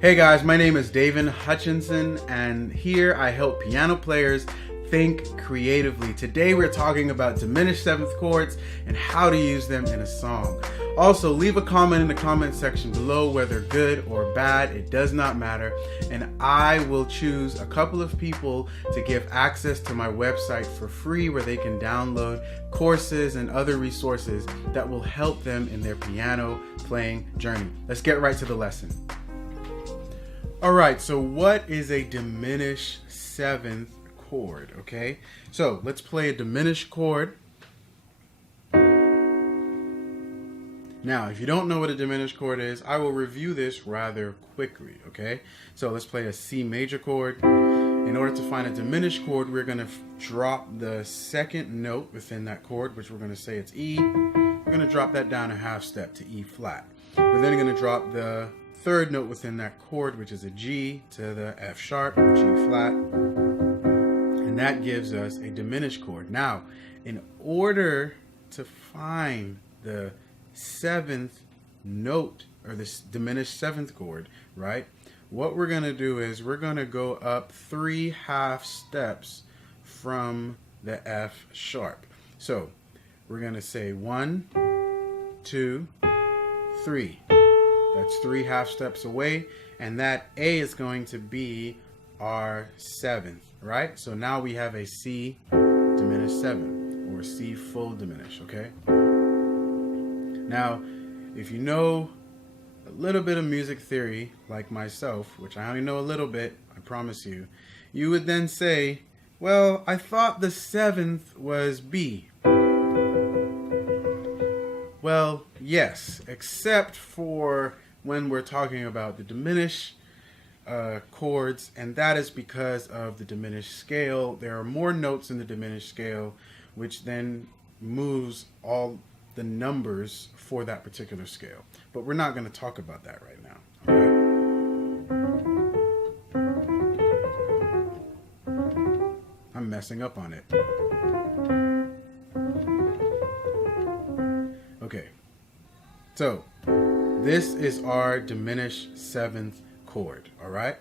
Hey guys, my name is David Hutchinson, and here I help piano players think creatively. Today we're talking about diminished seventh chords and how to use them in a song. Also, leave a comment in the comment section below, whether good or bad, it does not matter, and I will choose a couple of people to give access to my website for free, where they can download courses and other resources that will help them in their piano playing journey. Let's get right to the lesson. Alright, so what is a diminished seventh chord? Okay, so let's play a diminished chord. Now, if you don't know what a diminished chord is, I will review this rather quickly, okay? So let's play a C major chord. In order to find a diminished chord, we're going to drop the second note within that chord, which we're going to say it's E. We're going to drop that down a half step to E flat. We're then going to drop the third note within that chord, which is a G, to the F sharp, G flat, and that gives us a diminished chord. Now, in order to find the seventh note, or this diminished seventh chord, right, what we're going to do is we're going to go up 3 half steps from the F sharp. So we're going to say 1, 2, 3. That's 3 half steps away, and that A is going to be our seventh, right? So now we have a C diminished 7, or C full diminished, okay? Now, if you know a little bit of music theory, like myself, which I only know a little bit, I promise you, you would then say, well, I thought the seventh was B. Well, yes, except for when we're talking about the diminished chords, and that is because of the diminished scale. There are more notes in the diminished scale, which then moves all the numbers for that particular scale. But we're not going to talk about that right now. Okay? I'm messing up on it. Okay, so this is our diminished seventh chord, all right?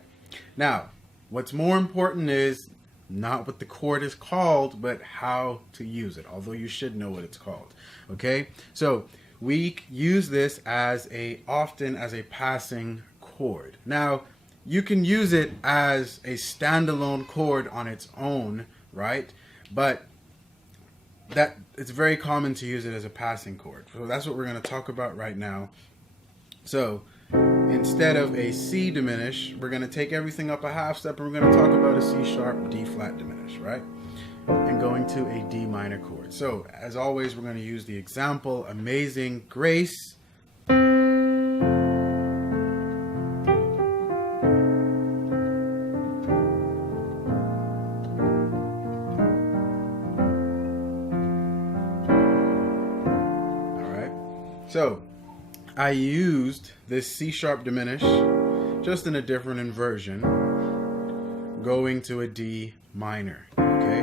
Now, what's more important is not what the chord is called, but how to use it, although you should know what it's called, okay? So we use this often as a passing chord. Now, you can use it as a standalone chord on its own, right? But that it's very common to use it as a passing chord. So that's what we're going to talk about right now. So instead of a C diminished, we're going to take everything up a half step, and we're going to talk about a C sharp, D flat diminished, right? And going to a D minor chord. So as always, we're going to use the example Amazing Grace. So I used this C sharp diminished, just in a different inversion, going to a D minor, okay?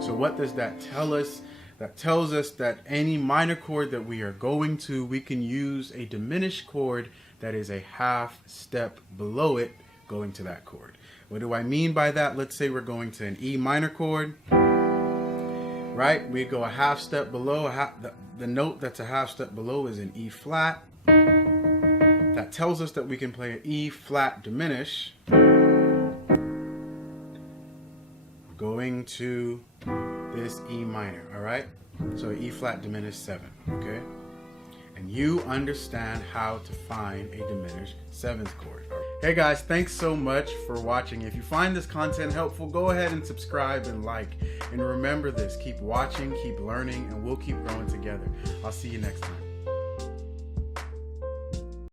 So what does that tell us? That tells us that any minor chord that we are going to, we can use a diminished chord that is a half step below it, going to that chord. What do I mean by that? Let's say we're going to an E minor chord, right? We go a half step below, the note that's a half step below is an E flat. That tells us that we can play an E flat diminished going to this E minor, all right? So E flat diminished 7, okay? And you understand how to find a diminished seventh chord. Hey guys, thanks so much for watching. If you find this content helpful, go ahead and subscribe and like. And remember this, keep watching, keep learning, and we'll keep growing together. I'll see you next time.